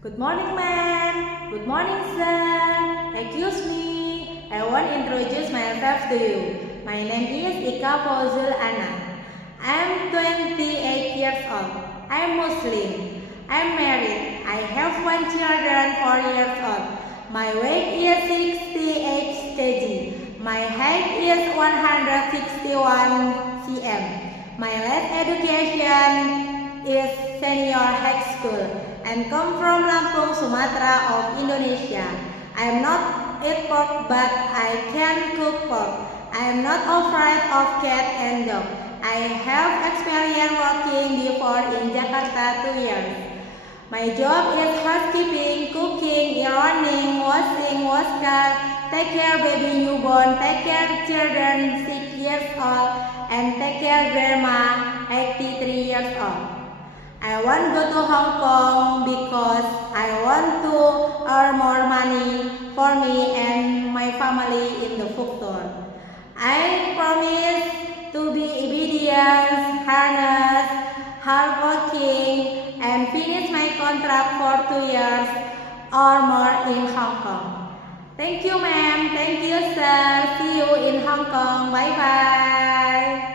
Good morning, ma'am. Good morning, sir. Excuse me. I want to introduce myself to you. My name is Ika Fauzul Ana. I'm 28 years old. I'm Muslim. I'm married. I have one children, 4 years old. My weight is 68 kg. My height is 161 cm. My last education is senior high school and come from Lampung, Sumatra of Indonesia. I am not eat pork, but I can cook pork. I am not afraid of cat and dog. I have experience working before in Jakarta 2 years. My job is housekeeping, cooking, ironing, washing, wash car, take care baby newborn, take care children 6 years old, and take care grandma 83 years old. I want to go to Hong Kong because I want to earn more money for me and my family in the future. I promise to be obedient, honest, hardworking, and finish my contract for 2 years or more in Hong Kong. Thank you, ma'am. Thank you, sir. See you in Hong Kong. Bye-bye.